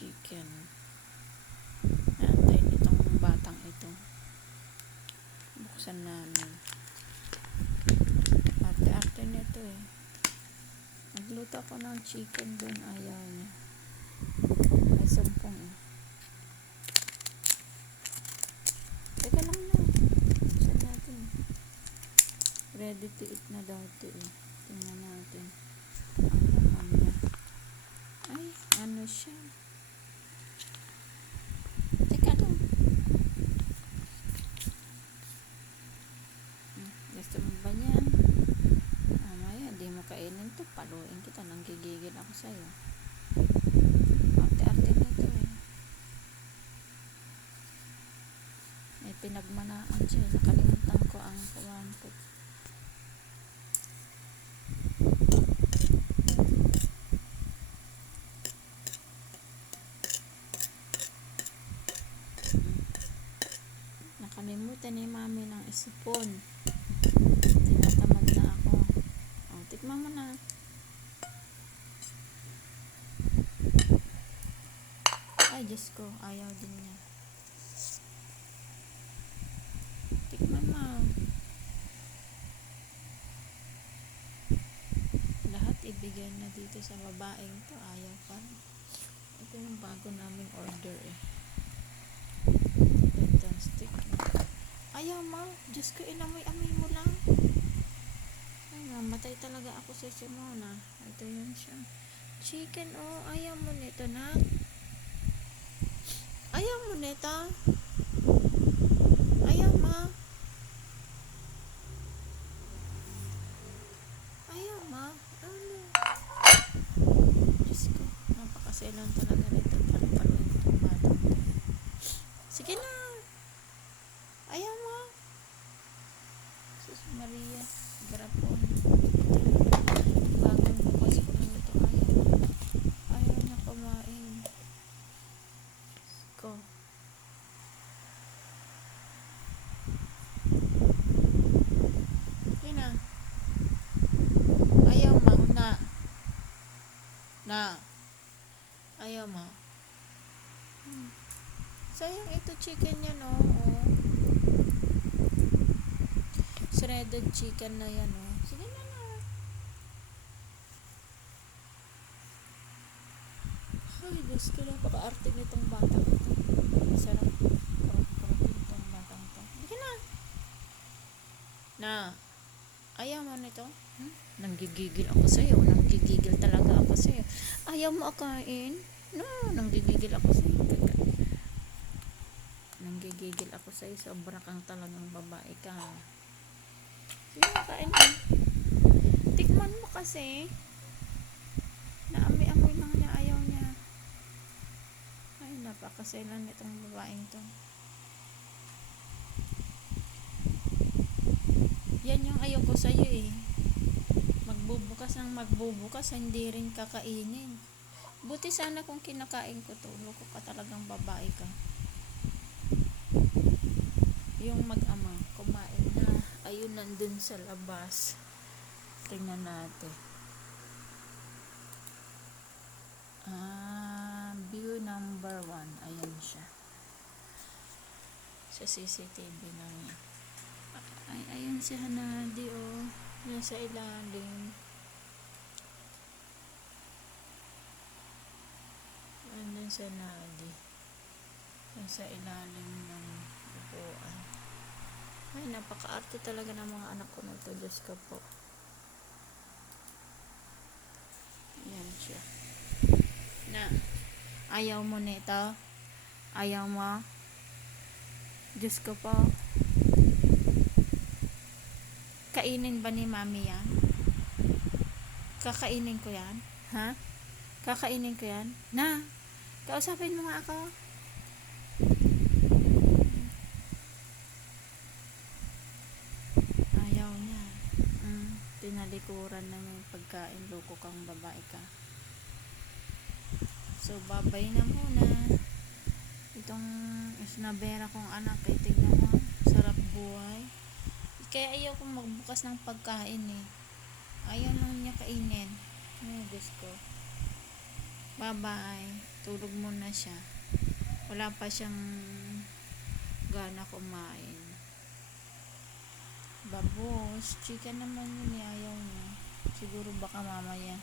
chicken. Naantay nitong batang ito. Buksan namin. Arte-arte nito eh. Nagluto ako ng chicken dun. Ayaw niya. May sumpong eh. Teka lang na. Buksan natin. Ready to eat na daw ito eh. Tingnan natin. Ang laman niya. Ay, ano siya? Teka lang. Gusto mo ba yan? Mamaya, di mo kainin to. Paluin kita. Nanggigigil ako sa'yo. Arte-arte nito eh. May pinagmanaan siya. Nakalimutan ko ang kuwan ko. Nakalimutan ni mami ng isipon. Tinatamad na ako. O, tikman mo na. Ay, Diyos ko. Ayaw din niya. Tikman mo. Lahat ibigay na dito sa babaeng to. Ayaw pa. Ito yung bago naming order eh. Stick. Ayaw mo. Diyos ko, inamoy-amoy mo lang. Ay, mamatay talaga ako sa Simona. Ito yun siya. Chicken, oh. Ayaw mo nito na. Ayaw mo nito. Ayaw mo. Ayaw mo. Ano? Diyos ko. Napakaselan talaga nito. Palupaluin ko itong bata. Sige na. Ayaw mo. Sus Maria. Garapon. Bagong bukas ko lang ito. Ayaw na kumain. Ko. Sige na. Ayaw mo. Na. Ayaw mo. Sayang ito chicken yan oh. Shredded chicken na yan oh. Sige na na. Ay, Diyos ko, napaka-arte nitong batang ito. Sarap. Kurot-kurot nitong batang ito. Sige na. Na. Ayaw mo nito? Nanggigigil ako sa'yo. Nanggigigil talaga ako sa'yo. Ayaw mo akain? No, nanggigigil ako sa'yo. Nanggigigil ako sa'yo. Sobra kang talagang babae ka. Sige, kain mo. Tikman mo kasi. Naamoy-amoy lang niya. Ayaw niya. Ay, napakaselan itong babaeng to. Yan yung ayaw ko sa'yo eh. Magbubukas, hindi rin kakainin. Buti sana kung kinakain ko to. Loko ka talagang babae ka. Yung mag-ama, kumain na. Ayun, nandun sa labas. Tingnan natin. View number 1. Ayan siya. Sa CCTV namin. Ay, ayun si Hanadi, oh. Nasa ilalim. Andun si Hanadi. Nasa ilalim ng upuan. Ay, napaka-arte talaga ng mga anak ko na ito. Diyos ko po. Ayan siya. Na, ayaw mo nito? Ayaw mo? Diyos ko po. Kainin ba ni mami yan? Kakainin ko yan? Ha? Kakainin ko yan? Na, kausapin mo nga ako. Ayaw niya. Tinalikuran na yung pagkain. Loko kang babae ka. So, babay na muna. Itong isnabera kong anak, tignan mo. Sarap buhay. Kaya ayaw kong magbukas ng pagkain eh. Ayaw lang niya kainin. Ay, Diyos ko. Bye-bye. Tulog muna siya. Wala pa siyang gana kumain. Babos, chika naman yun, ayaw niya. Siguro baka mamaya